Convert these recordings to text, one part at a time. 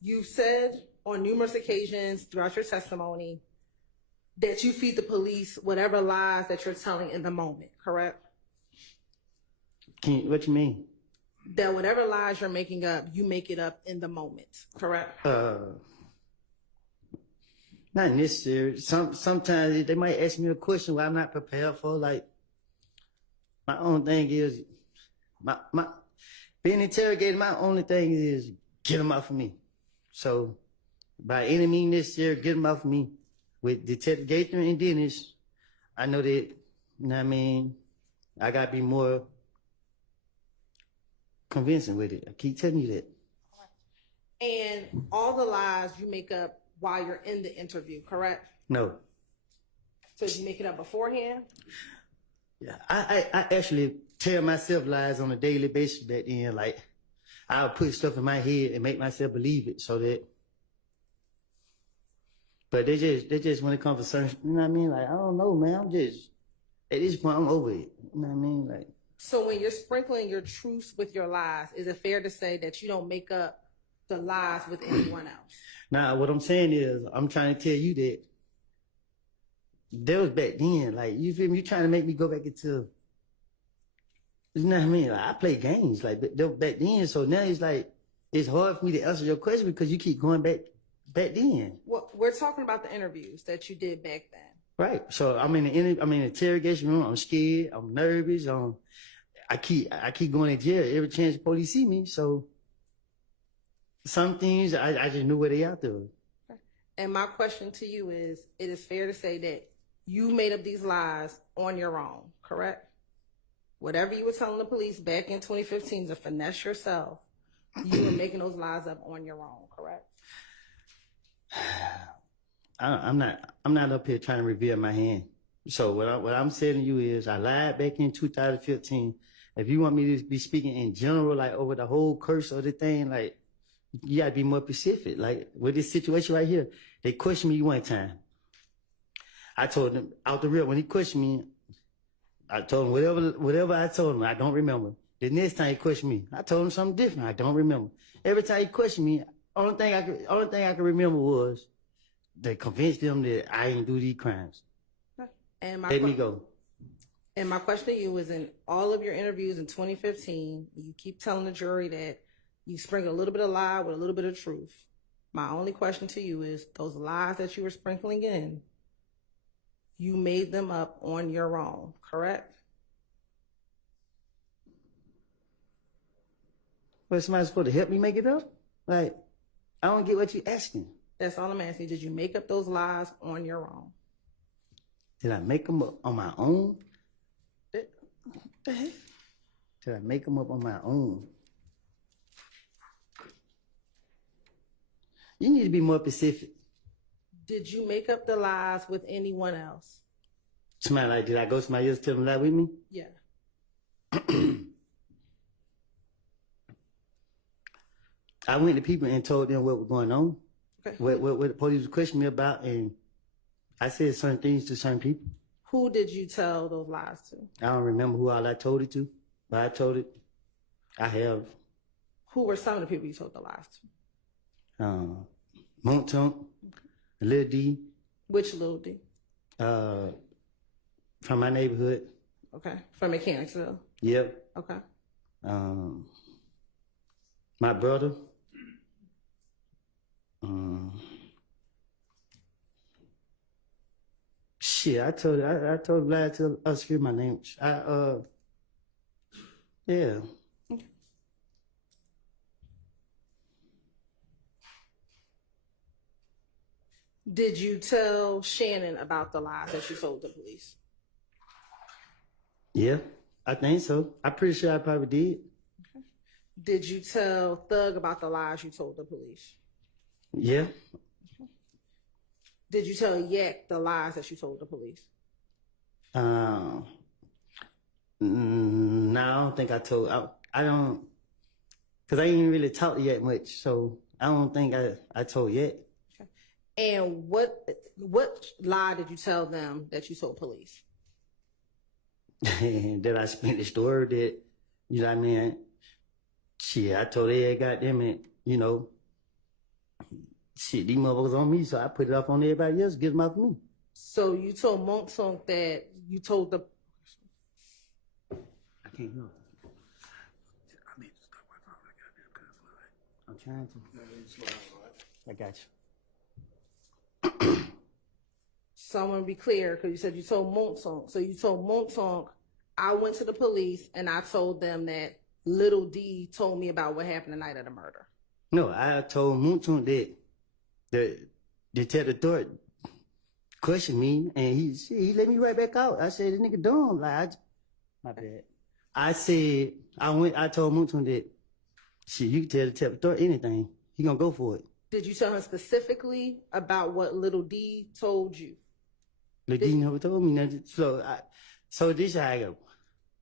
You've said on numerous occasions throughout your testimony that you feed the police whatever lies that you're telling in the moment, correct? What you mean? That whatever lies you're making up, you make it up in the moment, correct? Not necessarily. Sometimes they might ask me a question where I'm not prepared for. Like, my own thing is, my being interrogated, my only thing is get them off of me. So, by any means necessary, get them off of me. With Detective Gaither and Dennis, I know that, you know what I mean, I gotta be more convincing with it. I keep telling you that. And all the lies you make up while you're in the interview, correct? No. So you make it up beforehand? Yeah, I actually tell myself lies on a daily basis back then. Like, I'll put stuff in my head and make myself believe it so that. But they just when it comes to certain, you know what I mean? Like, I don't know, man. I'm just, at this point, I'm over it. You know what I mean? Like. So when you're sprinkling your truths with your lies, is it fair to say that you don't make up the lies with anyone else? Nah, what I'm saying is, I'm trying to tell you that was back then. Like, you feel me? You trying to make me go back into, you know what I mean? Like, I play games like back then. So now it's like, it's hard for me to answer your question because you keep going back then. Well, we're talking about the interviews that you did back then. Right. So I'm in the interrogation room. I'm scared. I'm nervous. I keep going to jail every chance the police see me. So some things I just knew where they out there. And my question to you is, it is fair to say that you made up these lies on your own, correct? Whatever you were telling the police back in 2015 to finesse yourself, you were making those lies up on your own, correct? I'm not up here trying to reveal my hand. So what I'm saying to you is, I lied back in 2015. If you want me to be speaking in general, like over the whole curse of the thing, like, you gotta be more specific. Like, with this situation right here, they questioned me one time. I told them out the real, when he questioned me, I told him whatever I told him, I don't remember. The next time he questioned me, I told him something different, I don't remember. Every time he questioned me, only thing I could remember was to convince them that I didn't do these crimes. And let me go. And my question to you is, in all of your interviews in 2015, you keep telling the jury that you sprinkle a little bit of lie with a little bit of truth. My only question to you is, those lies that you were sprinkling in, you made them up on your own, correct? Well, somebody's supposed to help me make it up? Like, I don't get what you're asking. That's all I'm asking. Did you make up those lies on your own? Did I make them up on my own? What the heck? Did I make them up on my own? You need to be more specific. Did you make up the lies with anyone else? Somebody like, did I go to somebody else tell them lie with me? Yeah. I went to people and told them what was going on. Okay. What the police was questioning me about, and I said certain things to certain people. Who did you tell those lies to? I don't remember who all I told it to, but I told it. I have. Who were some of the people you told the lies to? Montunk, Lil D. Which Lil D? From my neighborhood. Okay. From Mechanicsville? Yep. Okay. My brother. Shit, I told Vlad to screw my name. Yeah. Okay. Did you tell Shannon about the lies that you told the police? Yeah, I think so. I'm pretty sure I probably did. Okay. Did you tell Thug about the lies you told the police? Yeah. Okay. Did you tell Yak the lies that you told the police? No, I don't think I told. I don't, because I ain't really talked to Yak much, so I don't think I told Yak. Okay. And what lie did you tell them that you told police? That I spent the story that, you know what I mean? Shit, I told her, goddamn it, you know, shit, these motherfuckers on me, so I put it off on everybody else, get them off me. So you told Montauk that you told the. I can't hear. I need to stop watching all that goddamn cuss line. I'm trying to. I got you. So I want to be clear because you said you told Montauk. So you told Montauk, I went to the police and I told them that Little D told me about what happened the night of the murder. No, I told Moonton that the detective thought questioned me, and he let me right back out. I said, "This nigga dumb." Like, my bad. I said, I told Moonton that, shit, you can tell the detective thought anything. He gonna go for it. Did you tell him specifically about what Little D told you? Like, he never told me nothing. So this how I go.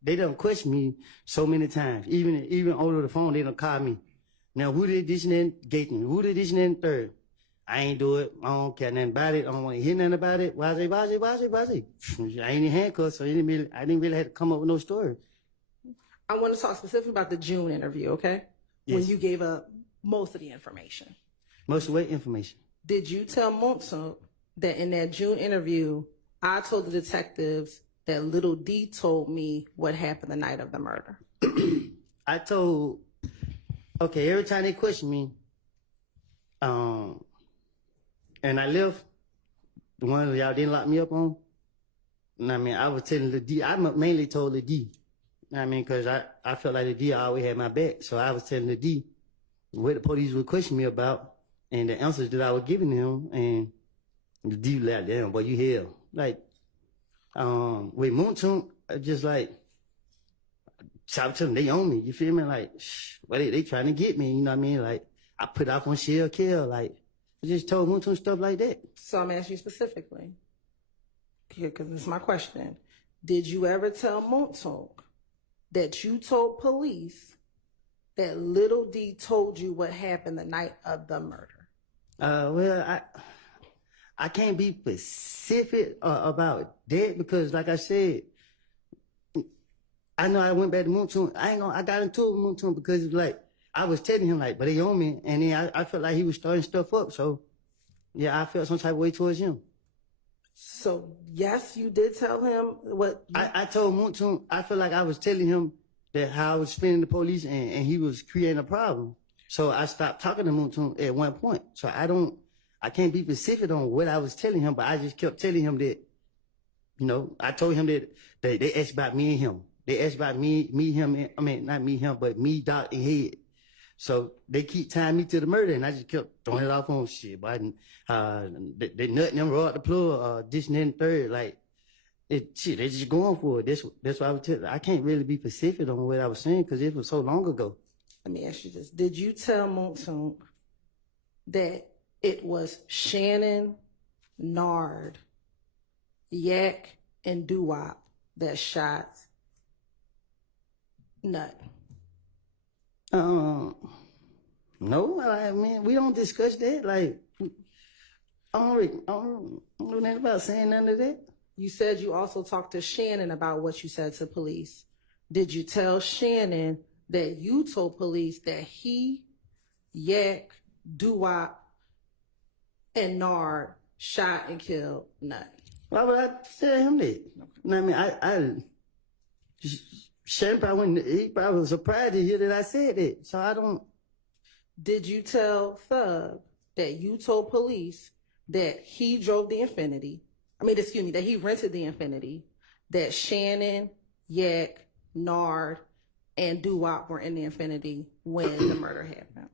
They done question me so many times. Even over the phone, they done call me. Now, who did this and that Gaten? Who did this and that third? I ain't do it. I don't care nothing about it. I don't want to hear nothing about it. Why is it? I ain't in handcuffs, so I didn't really have to come up with no story. I want to talk specifically about the June interview, okay? Yes. When you gave up most of the information. Most of what information? Did you tell Montauk that in that June interview, I told the detectives that Little D told me what happened the night of the murder? Okay, every time they question me, and I left, the one y'all didn't lock me up on, I was telling the D, I mainly told the D, because I felt like the D always had my back, so I was telling the D what the police would question me about, and the answers that I was giving them, and the D was like, damn, boy, you hell. Like, with Moonton, just like, I was telling them, they own me, you feel me? Like, well, they trying to get me, you know what I mean? Like, I put off on shell kill, like, I just told Moonton stuff like that. So I'm asking you specifically, because this is my question. Did you ever tell Montauk that you told police that Little D told you what happened the night of the murder? Well, I can't be specific about that because, like I said, I know I went back to Moonton. I got into it with Moonton because it's like, I was telling him like, but they own me. And then I felt like he was starting stuff up. So yeah, I felt some type of way towards him. So yes, you did tell him what I told Moonton, I feel like I was telling him that how I was spending the police and he was creating a problem. So I stopped talking to Moonton at one point. So I can't be specific on what I was telling him, but I just kept telling him that, you know, I told him that they asked about me and him. They asked about me, him, not me, him, but me, Doc, and Head. So they keep tying me to the murder, and I just kept throwing it off on shit. But they nutting them raw the plug, this and that and third. Like, they just going for it. That's why I was telling. I can't really be specific on what I was saying because it was so long ago. Let me ask you this. Did you tell Montauk that it was Shannon, Nard, Yak, and Doo-Wop that shot Nut? No, I mean, we don't discuss that. Like, I don't know nothing about saying none of that. You said you also talked to Shannon about what you said to police. Did you tell Shannon that you told police that he, Yak, Doo-Wop, and Nard shot and killed Nut? Why would I tell him that? I mean, Shannon he probably was surprised to hear that I said that. So I don't. Did you tell Thug that you told police that he drove the Infinity? That he rented the Infinity, that Shannon, Yak, Nard, and Doo-Wop were in the Infinity when the murder happened?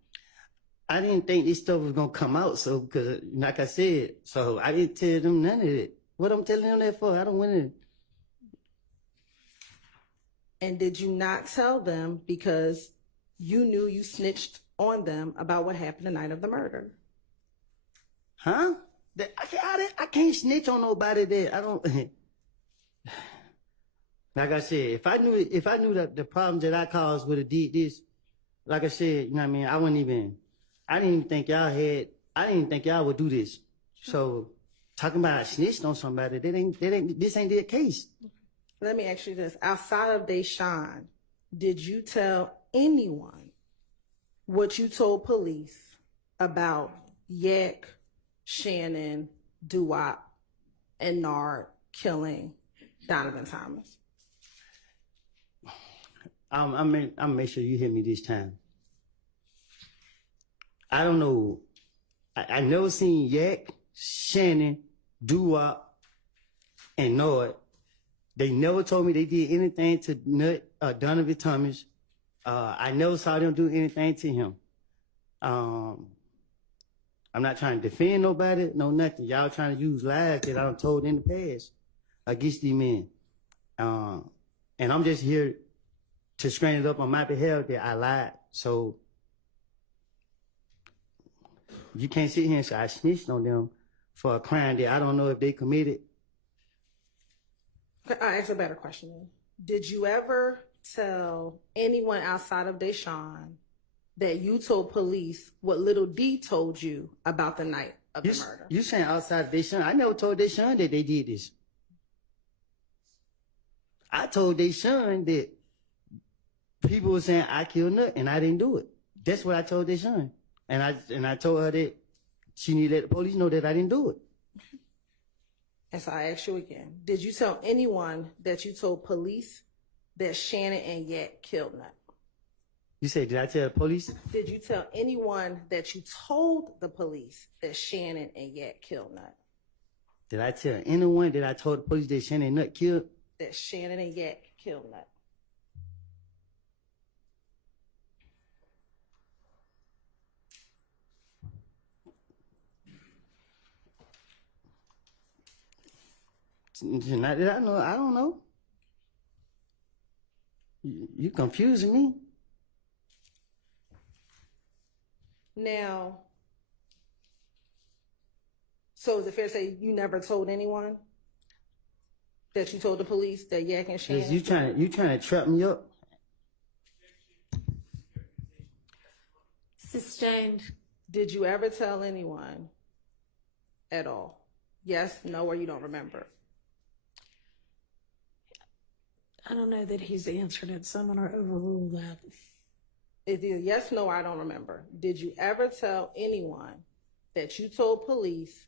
I didn't think this stuff was gonna come out, so because like I said, so I didn't tell them none of it. What I'm telling them that for? I don't want to. And did you not tell them because you knew you snitched on them about what happened the night of the murder? Huh? I can't snitch on nobody that I don't. Like I said, if I knew that the problems that I caused would have did this, like I said, you know what I mean, I didn't even think y'all would do this. So talking about I snitched on somebody, this ain't their case. Let me ask you this. Outside of Deshaun, did you tell anyone what you told police about Yak, Shannon, Doo-Wop, and Nard killing Donovan Thomas? I'm make sure you hear me this time. I don't know. I never seen Yak, Shannon, Doo-Wop, and Nord. They never told me they did anything to Donovan Thomas. I never saw them do anything to him. I'm not trying to defend nobody, no nothing. Y'all trying to use lies that I done told in the past against these men. And I'm just here to straighten it up on my behalf that I lied. So you can't sit here and say I snitched on them for a crime that I don't know if they committed. I'll ask a better question then. Did you ever tell anyone outside of Deshaun that you told police what Little D told you about the night of the murder? You saying outside of Deshaun? I never told Deshaun that they did this. I told Deshaun that people were saying I killed Nut and I didn't do it. That's what I told Deshaun. And I told her that she needed to let the police know that I didn't do it. And so I ask you again, did you tell anyone that you told police that Shannon and Yak killed Nut? You said, did I tell the police? Did you tell anyone that you told the police that Shannon and Yak killed Nut? Did I tell anyone that I told the police that Shannon and Nut killed? That Shannon and Yak killed Nut. Not that I know. I don't know. You confusing me. Now, so is it fair to say you never told anyone that you told the police that Yak and Shannon? You trying to trap me up? Sustained. Did you ever tell anyone at all? Yes, no, or you don't remember? I don't know that he's answered it, so I'm going to overrule that. It's either yes, no, I don't remember. Did you ever tell anyone that you told police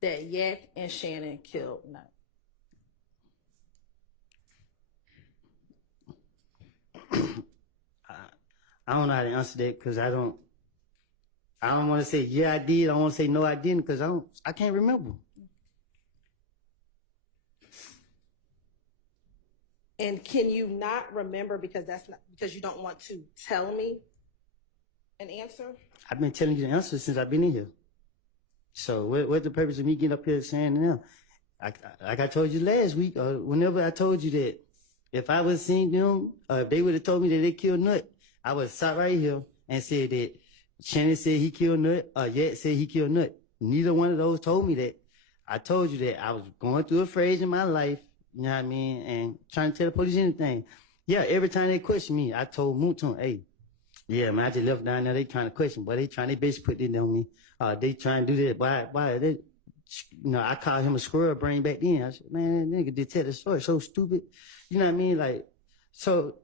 that Yak and Shannon killed Nut? I don't know how to answer that because I don't want to say yeah I did. I want to say no I didn't because I can't remember. And can you not remember because you don't want to tell me an answer? I've been telling you the answer since I've been in here. So what's the purpose of me getting up here saying now? Like I told you last week, or whenever I told you that if I was seeing them, or if they would have told me that they killed Nut, I would have sat right here and said that Shannon said he killed Nut, or Yak said he killed Nut. Neither one of those told me that. I told you that I was going through a phase in my life, you know what I mean, and trying to tell the police anything. Yeah, every time they question me, I told Mouton, hey, yeah, man, I just left down there, they trying to question, but they basically put it on me. They trying to do that. Why? They, you know, I called him a squirrel brain back then. I said, man, that nigga detective story so stupid. You know what I mean? Like, so,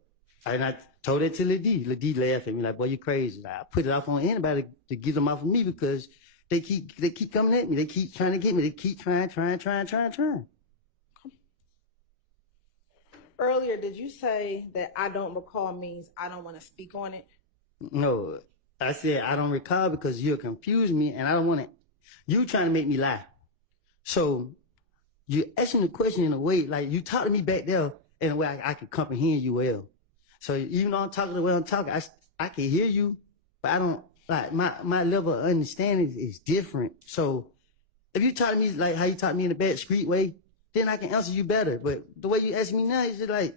and I told it to Lil D. Lil D laughed at me like, boy, you crazy. Like, I put it off on anybody to get them off of me because they keep coming at me. They keep trying to get me. They keep trying. Earlier, did you say that I don't recall means I don't want to speak on it? No, I said I don't recall because you're confusing me and I don't want to. You trying to make me lie. So you're asking the question in a way like you talk to me back there in a way I can comprehend you well. So even though I'm talking the way I'm talking, I can hear you, but I don't like my level of understanding is different. So if you talk to me like how you talk to me in a bad street way, then I can answer you better. But the way you ask me now is just like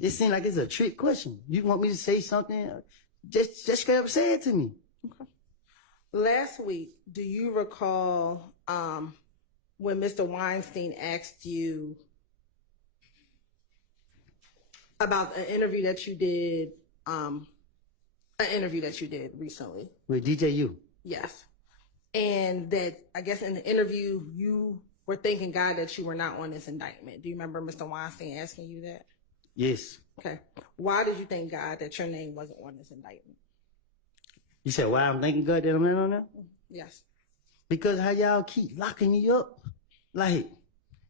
it seems like it's a trick question. You want me to say something? Just straight up say it to me. Okay. Last week, do you recall when Mr. Weinstein asked you about an interview that you did recently? With DJU? Yes. And that, I guess in the interview, you were thanking God that you were not on this indictment. Do you remember Mr. Weinstein asking you that? Yes. Okay. Why did you thank God that your name wasn't on this indictment? You said why I'm thanking God that I'm not on there? Yes. Because how y'all keep locking me up? Like,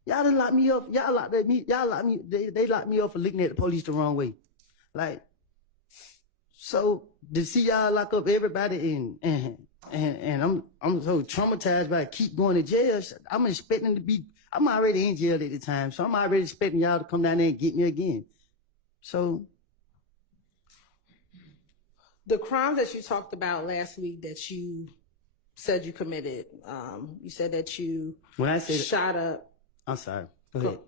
y'all done locked me up. Y'all locked me, they locked me up for looking at the police the wrong way. Like, so to see y'all lock up everybody and I'm so traumatized by keep going to jail. I'm expecting to be, I'm already in jail at the time, so I'm already expecting y'all to come down there and get me again. So The crimes that you talked about last week that you said you committed, you said that you when I say shot up. I'm sorry. Go ahead.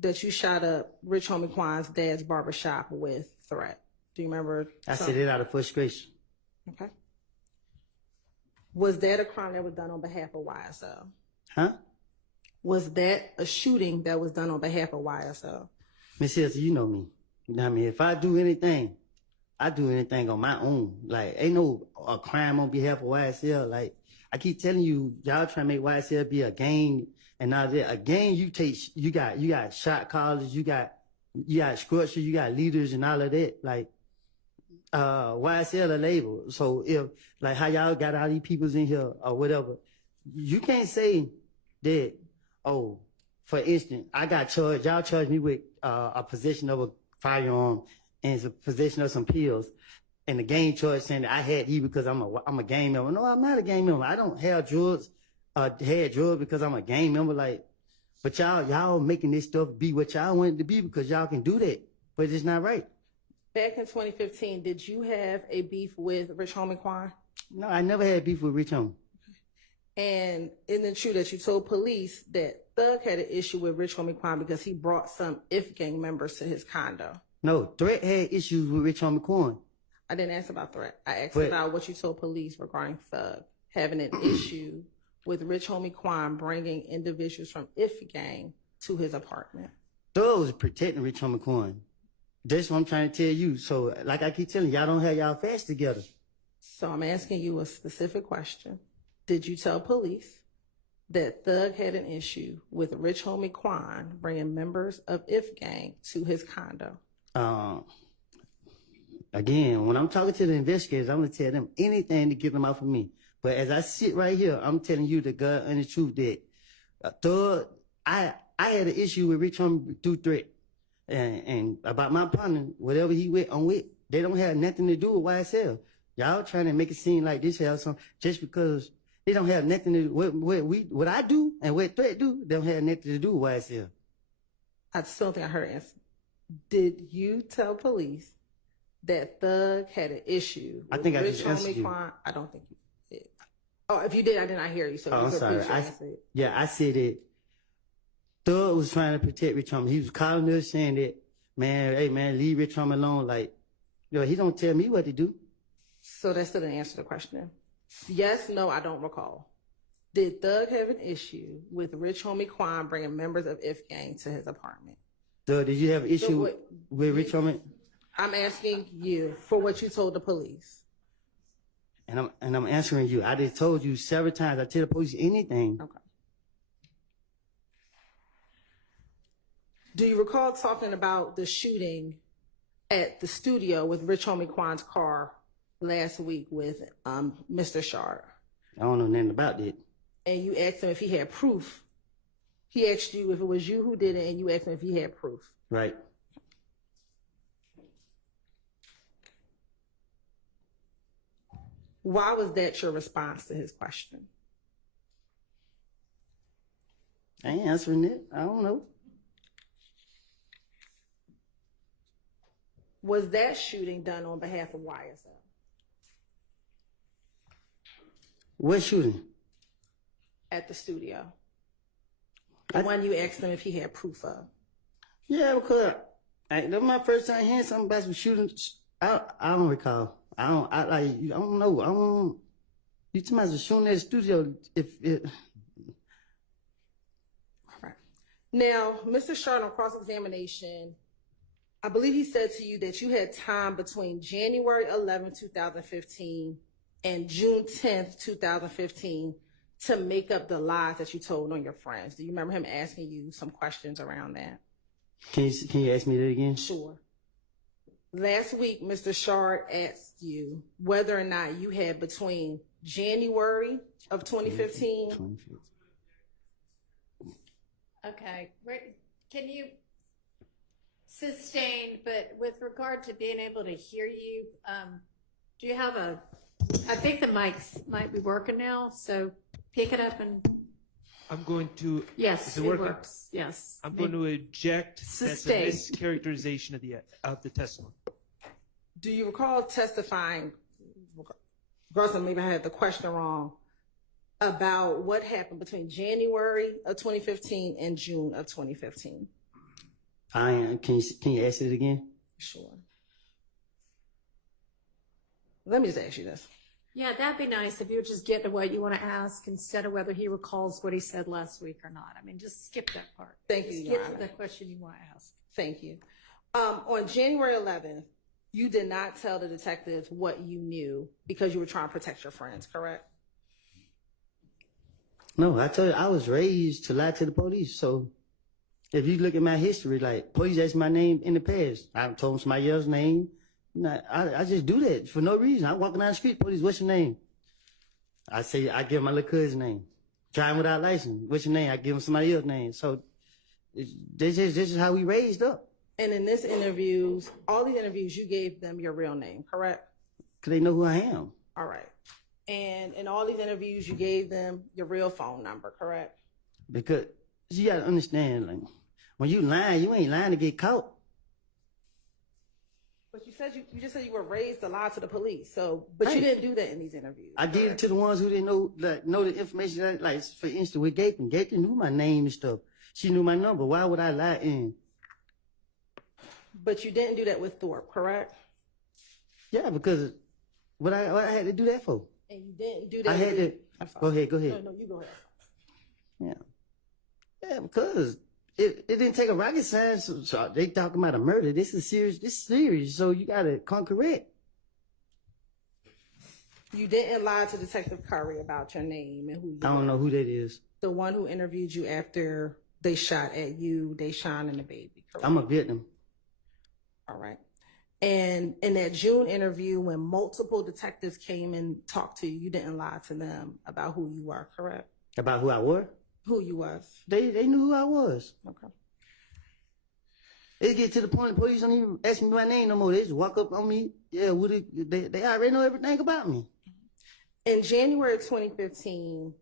That you shot up Rich Homie Quan's dad's barbershop with threat. Do you remember? I said it out of frustration. Okay. Was that a crime that was done on behalf of YSL? Huh? Was that a shooting that was done on behalf of YSL? Miss Hilton, you know me. You know what I mean? If I do anything, I do anything on my own. Like, ain't no a crime on behalf of YSL. Like, I keep telling you, y'all trying to make YSL be a gang and all that. A gang, you got shot callers, you got structure, you got leaders and all of that. Like, YSL a label. So if, like, how y'all got all these peoples in here or whatever, you can't say that, oh, for instance, I got charged, y'all charged me with a possession of a firearm and a possession of some pills, and the gang charge saying that I had these because I'm a gang member. No, I'm not a gang member. I don't have drugs, had drugs because I'm a gang member. Like, but y'all making this stuff be what y'all want it to be because y'all can do that, but it's not right. Back in 2015, did you have a beef with Rich Homie Quan? No, I never had beef with Rich Homie. And isn't it true that you told police that Thug had an issue with Rich Homie Quan because he brought some IF gang members to his condo? No, Threat had issues with Rich Homie Quan. I didn't ask about Threat. I asked about what you told police regarding Thug having an issue with Rich Homie Quan bringing individuals from IF gang to his apartment. Thug was protecting Rich Homie Quan. That's what I'm trying to tell you. So, like I keep telling you, y'all don't have y'all facts together. So I'm asking you a specific question. Did you tell police that Thug had an issue with Rich Homie Quan bringing members of IF gang to his condo? Again, when I'm talking to the investigators, I'm going to tell them anything to get them out of me. But as I sit right here, I'm telling you the God and the truth that Thug, I had an issue with Rich Homie through Threat. And about my partner, whatever he with, I'm with, they don't have nothing to do with YSL. Y'all trying to make it seem like this has some, just because they don't have nothing to do, what I do and what Threat do, they don't have nothing to do with YSL. I still don't think I heard an answer. Did you tell police that Thug had an issue with Rich Homie Quan? I don't think you did. Oh, if you did, I did not hear you. So I'm sorry. I said it. Thug was trying to protect Rich Homie. He was calling us saying that, man, hey man, leave Rich Homie alone. Like, yo, he don't tell me what to do. So that still didn't answer the question. Yes, no, I don't recall. Did Thug have an issue with Rich Homie Quan bringing members of IF gang to his apartment? Thug, did you have an issue with Rich Homie? I'm asking you for what you told the police. And I'm answering you. I just told you several times. I tell the police anything. Okay. Do you recall talking about the shooting at the studio with Rich Homie Quan's car last week with Mr. Shard? I don't know nothing about that. And you asked him if he had proof. He asked you if it was you who did it, and you asked him if he had proof. Right. Why was that your response to his question? I ain't answering it. I don't know. Was that shooting done on behalf of YSL? What shooting? At the studio. The one you asked him if he had proof of. Yeah, because that was my first time hearing something about some shootings. I don't recall. I don't know. You talking about shooting at the studio? All right. Now, Mr. Shard, on cross-examination, I believe he said to you that you had time between January 11, 2015 and June 10th, 2015 to make up the lies that you told on your friends. Do you remember him asking you some questions around that? Can you ask me that again? Sure. Last week, Mr. Shard asked you whether or not you had between January of 2015. 2015. Okay, can you sustain, but with regard to being able to hear you, do you have I think the mics might be working now, so pick it up and, I'm going to. yes, Is it it working? works, yes. I'm going to eject. That's a Sustain. mischaracterization of the testimony. Do you recall testifying, Garza, maybe I had the question wrong, about what happened between January of 2015 and June of 2015? Can you ask it again? Sure. Let me just ask you this. Yeah, that'd be nice if you would just get to what you want to ask instead of whether he recalls what he said last week or not. I mean, just skip that part. Thank you, Just Your get to Honor. the question you want to ask. Thank you. On January 11th, you did not tell the detectives what you knew because you were trying to protect your friends, correct? No, I told you, I was raised to lie to the police. So if you look at my history, like, police asked my name in the past. I told them somebody else's name. I just do that for no reason. I walk down the street, police, what's your name? I say, I give my little cousin's name. Driving without license, what's your name? I give them somebody else's name. So this is how we raised up. And in this interviews, all these interviews, you gave them your real name, correct? Because they know who I am. All right. And in all these interviews, you gave them your real phone number, correct? Because you got to understand, like, when you lying, you ain't lying to get caught. But you said you just said you were raised to lie to the police. So, but you Right. didn't do that in these interviews. I did it to the ones who didn't know, like, know the information. Like, for instance, with Gapin. Gapin knew my name and stuff. She knew my number. Why would I lie in? But you didn't do that with Thorpe, correct? Yeah, because what I had to do that for? And you didn't do that. I had with, to. I'm sorry. Go ahead. No, you go ahead. Yeah, because it didn't take a rocket science. So they talking about a murder. This is serious. So you gotta come correct. You didn't lie to Detective Curry about your name and who you I don't were. know who that is. The one who interviewed you after they shot at you, Deshaun and the baby, correct? I'm a victim. All right. And in that June interview, when multiple detectives came and talked to you, you didn't lie to them about who you were, correct? About who I was. Who you was. They knew who I was. Okay. It get to the point the police don't even ask me my name no more. They just walk up on me. Yeah, Woody, they already know everything about me. In January of 2015,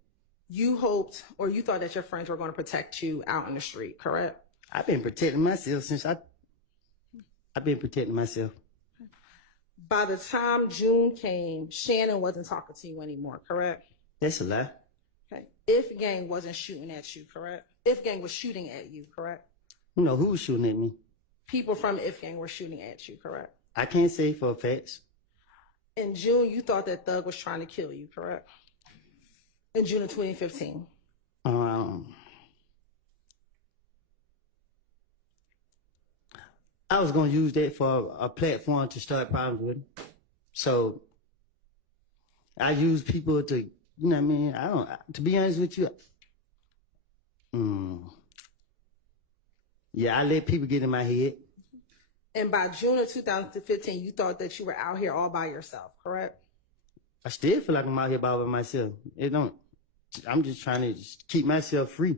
you hoped or you thought that your friends were going to protect you out in the street, correct? I've been protecting myself since I've been protecting myself. By the time June came, Shannon wasn't talking to you anymore, correct? That's a lie. Okay. If Gang wasn't shooting at you, correct? If Gang was shooting at you, correct? You know who was shooting at me? People from If Gang were shooting at you, correct? I can't say for a fact. In June, you thought that Thug was trying to kill you, correct? In June of 2015. I was gonna use that for a platform to start problems with. So I use people to, you know what I mean? To be honest with you, yeah, I let people get in my head. And by June of 2015, you thought that you were out here all by yourself, correct? I still feel like I'm out here by myself. I'm just trying to keep myself free.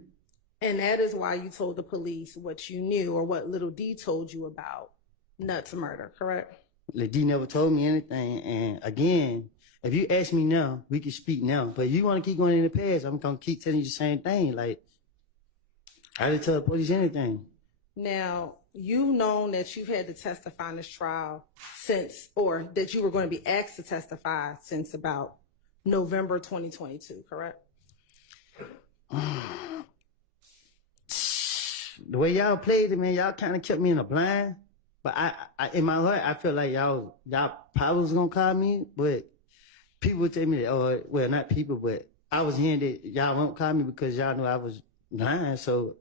And that is why you told the police what you knew or what Little D told you about Nuts murder, correct? Lil D never told me anything. And again, if you ask me now, we can speak now. But if you want to keep going in the past, I'm going to keep telling you the same thing. Like, I didn't tell the police anything. Now, you've known that you've had to testify in this trial since, or that you were going to be asked to testify since about November 2022, correct? The way y'all played it, man, y'all kind of kept me in a blind. But I in my heart, I felt like y'all probably was gonna call me, but people would tell me that, or well, not people, but I was hearing that y'all won't call me because y'all knew I was lying. So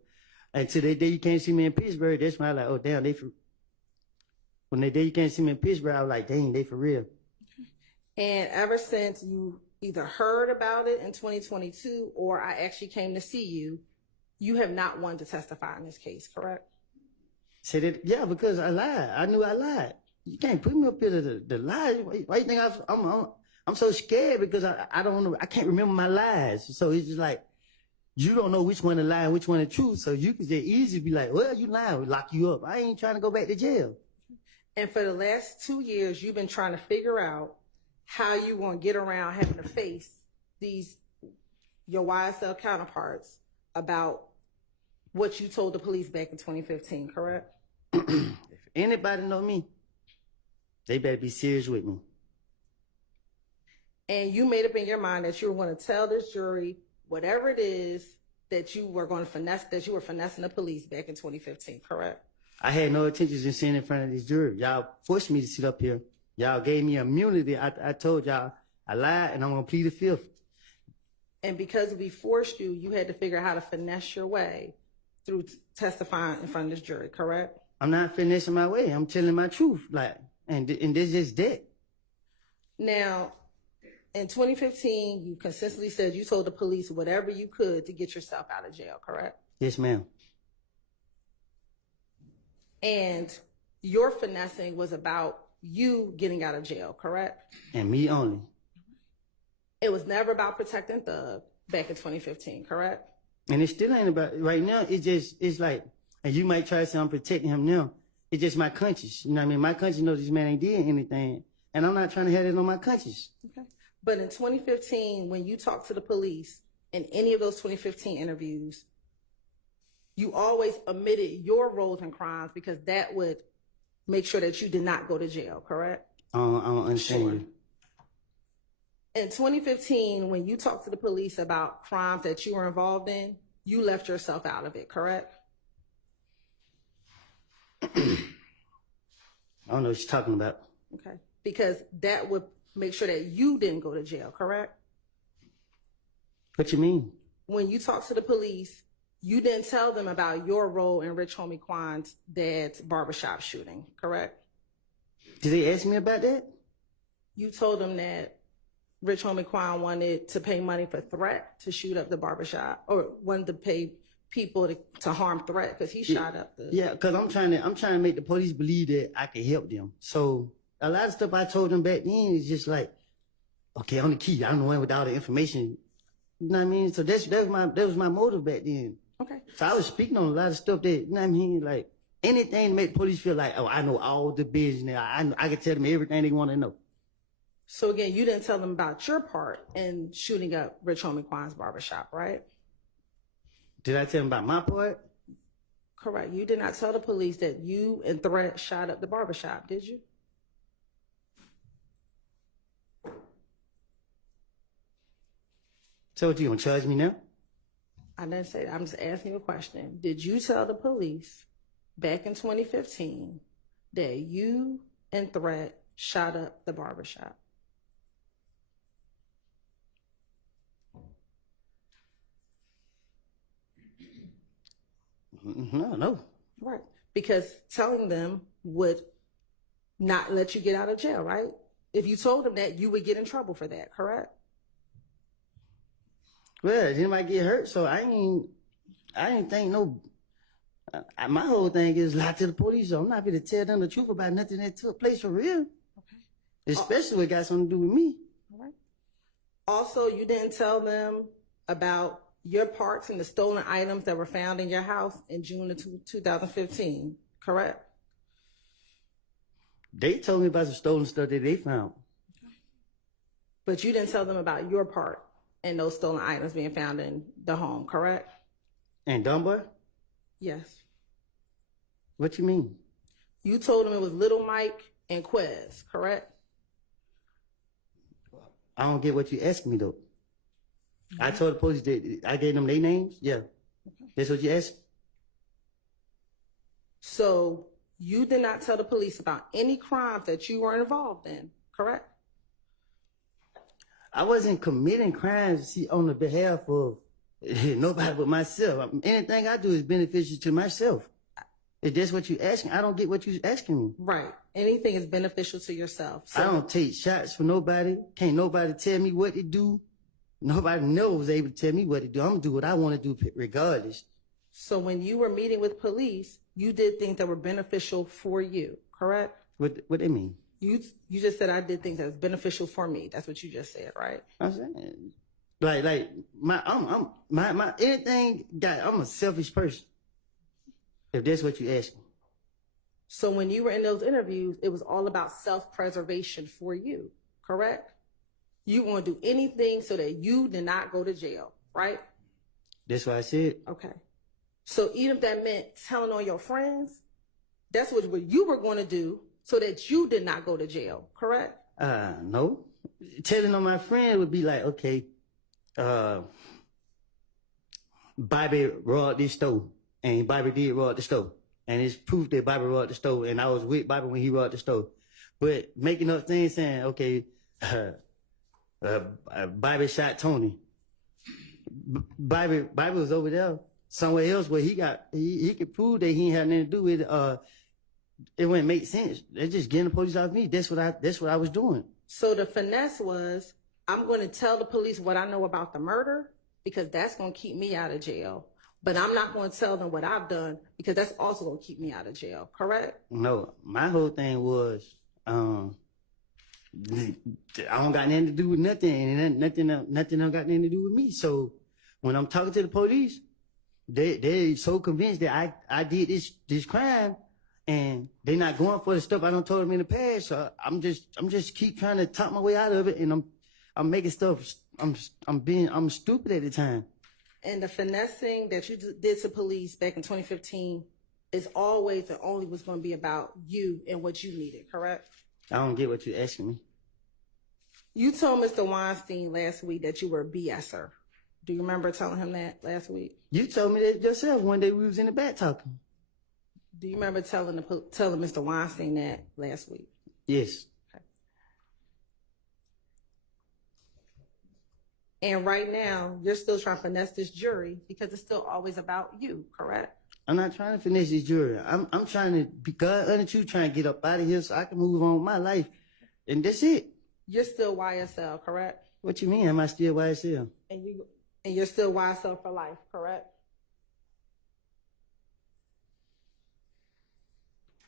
until that day you can't see me in Pittsburgh, that's when I was like, oh damn, when that day you can't see me in Pittsburgh, I was like, dang, they for real. And ever since you either heard about it in 2022 or I actually came to see you, you have not wanted to testify in this case, correct? Said it, yeah, because I lied. I knew I lied. You can't put me up here to lie. Why you think I'm so scared because I don't know, I can't remember my lies. So it's just like, you don't know which one to lie and which one to truth. So you can just easily be like, well, you lying, we'll lock you up. I ain't trying to go back to jail. And for the last 2 years, you've been trying to figure out how you want to get around having to face your YSL counterparts about what you told the police back in 2015, correct? If anybody know me, they better be serious with me. And you made up in your mind that you were going to tell this jury whatever it is that you were going to finesse, that you were finessing the police back in 2015, correct? I had no intentions in sitting in front of this jury. Y'all forced me to sit up here. Y'all gave me immunity. I told y'all I lied and I'm going to plead the fifth. And because we forced you, you had to figure out how to finesse your way through testifying in front of this jury, correct? I'm not finessing my way. I'm telling my truth. And this is that. Now, in 2015, you consistently said you told the police whatever you could to get yourself out of jail, correct? Yes, ma'am. And your finessing was about you getting out of jail, correct? And me only. It was never about protecting Thug back in 2015, correct? And it still ain't about, right now, it's like, and you might try to say I'm protecting him now. It's just my conscience. You know what I mean? My conscience knows this man ain't did anything. And I'm not trying to have it on my conscience. Okay. But in 2015, when you talked to the police in any of those 2015 interviews, you always omitted your roles in crimes because that would make sure that you did not go to jail, correct? I don't understand you. In 2015, when you talked to the police about crimes that you were involved in, you left yourself out of it, correct? I don't know what you're talking about. Okay. Because that would make sure that you didn't go to jail, correct? What you mean? When you talked to the police, you didn't tell them about your role in Rich Homie Quan's dad's barbershop shooting, correct? Did they ask me about that? You told them that Rich Homie Quan wanted to pay money for Threat to shoot up the barbershop, or wanted to pay people to harm Threat because he shot up the... Yeah, because I'm trying to make the police believe that I can help them. So a lot of stuff I told them back then is just like, okay, I'm the key. I'm the one with all the information. You know what I mean? So that was my motive back then. Okay. So I was speaking on a lot of stuff that, you know what I mean? Like anything to make the police feel like, oh, I know all the business. I can tell them everything they want to know. So again, you didn't tell them about your part in shooting up Rich Homie Quan's barbershop, right? Did I tell them about my part? Correct. You did not tell the police that you and Threat shot up the barbershop, did you? So what, you gonna charge me now? I didn't say that. I'm just asking you a question. Did you tell the police back in 2015 that you and Threat shot up the barbershop? No. Right. Because telling them would not let you get out of jail, right? If you told them that, you would get in trouble for that, correct? Well, anybody get hurt, so I ain't think no. My whole thing is lie to the police. So I'm not going to tell them the truth about nothing that took place for real. Okay. Especially when it got something to do with me. All right. Also, you didn't tell them about your parts and the stolen items that were found in your house in June of 2015, correct? They told me about some stolen stuff that they found. But you didn't tell them about your part and those stolen items being found in the home, correct? And Dunbar? Yes. What you mean? You told them it was Little Mike and Quez, correct? I don't get what you asking me though. I told the police that I gave them their names. Yeah. That's what you asked? So you did not tell the police about any crimes that you were involved in, correct? I wasn't committing crimes on the behalf of nobody but myself. Anything I do is beneficial to myself. If that's what you're asking, I don't get what you're asking me. Right. Anything is beneficial to yourself. So I don't take shots for nobody. Can't nobody tell me what to do. Nobody knows able to tell me what to do. I'm going to do what I want to do regardless. So when you were meeting with police, you did things that were beneficial for you, correct? What they mean? You just said I did things that was beneficial for me. That's what you just said, right? I'm saying, like my anything. I'm a selfish person. If that's what you ask me. So when you were in those interviews, it was all about self-preservation for you, correct? You want to do anything so that you did not go to jail, right? That's what I said. Okay. So even if that meant telling on your friends, that's what you were going to do so that you did not go to jail, correct? No. Telling on my friend would be like, okay, Bobby robbed this store, and Bobby did rob the store. And it's proof that Bobby robbed the store, and I was with Bobby when he robbed the store. But making up things saying, okay, Bobby shot Tony. Bobby was over there somewhere else where he could prove that he ain't had nothing to do with it. It wouldn't make sense. They're just getting the police off me. That's what I was doing. So the finesse was, I'm going to tell the police what I know about the murder because that's going to keep me out of jail. But I'm not going to tell them what I've done because that's also going to keep me out of jail, correct? No, my whole thing was, I don't got nothing to do with nothing, and nothing don't got nothing to do with me. So when I'm talking to the police, they so convinced that I did this crime, and they not going for the stuff I done told them in the past. So I'm just keep trying to talk my way out of it, and I'm making stuff. I'm stupid at the time. And the finessing that you did to police back in 2015 is always and only was going to be about you and what you needed, correct? I don't get what you're asking me. You told Mr. Weinstein last week that you were a BSer. Do you remember telling him that last week? You told me that yourself one day we was in the back talking. Do you remember telling Mr. Weinstein that last week? Yes. And right now, you're still trying to finesse this jury because it's still always about you, correct? I'm not trying to finish this jury. I'm trying to be God under you, trying to get up out of here so I can move on with my life. And that's it. You're still YSL, correct? What you mean? Am I still YSL? And you're still YSL for life, correct?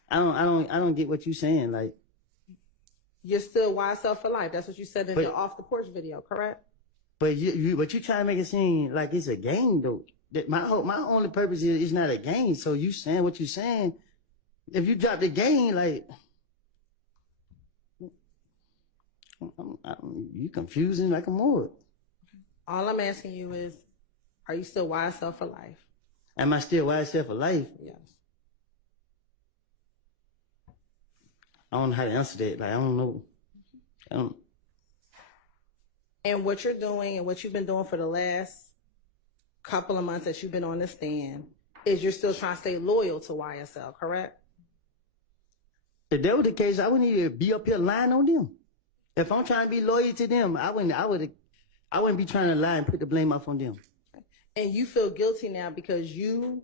I don't get what you're saying. Like, You're still YSL for life. That's what you said in the off the porch video, correct? but you trying to make it seem like it's a game though. That my only purpose is it's not a game. So you saying what you saying? If you drop the game, like you confusing like a more. All I'm asking you is, are you still YSL for life? Am I still YSL for life? Yes. I don't know how to answer that. Like I don't know. And what you're doing and what you've been doing for the last couple of months that you've been on the stand is you're still trying to stay loyal to YSL, correct? If that was the case, I wouldn't even be up here lying on them. If I'm trying to be loyal to them, I wouldn't be trying to lie and put the blame off on them. And you feel guilty now because you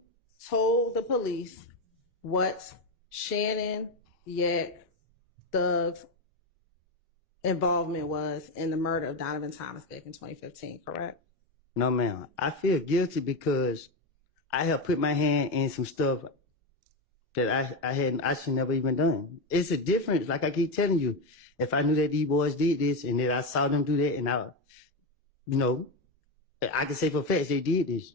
told the police what Shannon, Yak, Thug's involvement was in the murder of Donovan Thomas back in 2015, correct? No, ma'am. I feel guilty because I have put my hand in some stuff that I should never even done. It's a difference. Like I keep telling you, if I knew that these boys did this and that I saw them do that and I can say for facts they did this.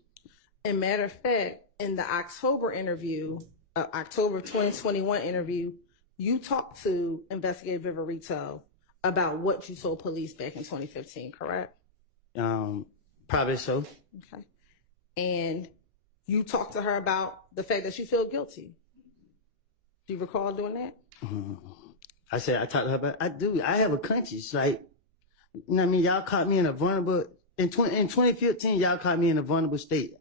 And matter of fact, in the October interview, October 2021 interview, you talked to Investigator Viverito about what you told police back in 2015, correct? Probably so. Okay. And you talked to her about the fact that you feel guilty. Do you recall doing that? I talked to her about, I do. I have a conscience. Like, you know what I mean? Y'all caught me in a vulnerable, in 2015, y'all caught me in a vulnerable state.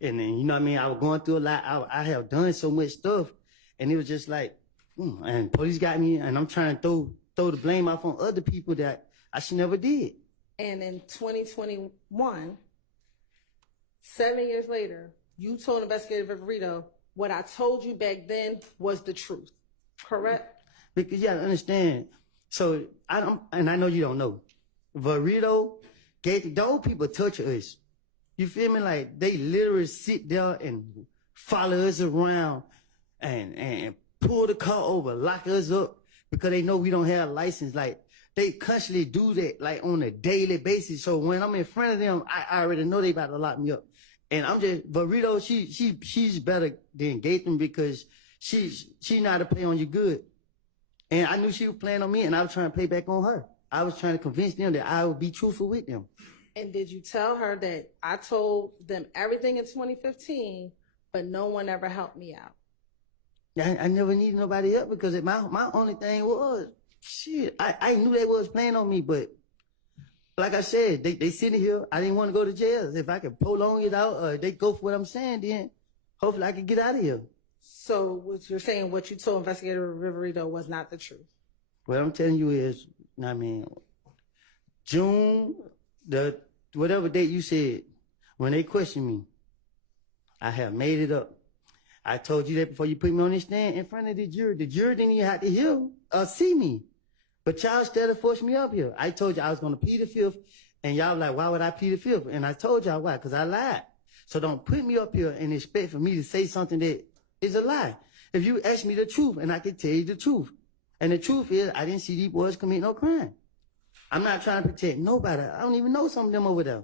And then, you know what I mean? I was going through a lot. I have done so much stuff. And it was just like, and police got me, and I'm trying to throw the blame off on other people that I should never did. And in 2021, 7 years later, you told Investigator Viverito what I told you back then was the truth, correct? Because you gotta understand. So I know you don't know. Viverito those people touch us. You feel me? Like they literally sit there and follow us around and pull the car over, lock us up, because they know we don't have a license. Like, they constantly do that, like, on a daily basis. So when I'm in front of them, I already know they about to lock me up. And I'm just, but Rito, she's better than Gaten because she know how to play on you good. And I knew she was playing on me, and I was trying to play back on her. I was trying to convince them that I would be truthful with them. And did you tell her that I told them everything in 2015, but no one ever helped me out? I never needed nobody else because my only thing was, shit, I knew they was playing on me, but like I said, they sitting here. I didn't want to go to jail. If I could prolong it out, or they go for what I'm saying, then hopefully I could get out of here. So what you're saying, what you told Investigator Riverito was not the truth? What I'm telling you is, I mean, June, whatever date you said, when they questioned me, I have made it up. I told you that before you put me on this stand in front of the jury. The jury didn't even have to hear or see me. But y'all still forced me up here. I told you I was going to plead the fifth, and y'all like, why would I plead the fifth? And I told y'all why, because I lied. So don't put me up here and expect for me to say something that is a lie. If you ask me the truth, and I can tell you the truth. And the truth is, I didn't see these boys commit no crime. I'm not trying to protect nobody. I don't even know some of them over there.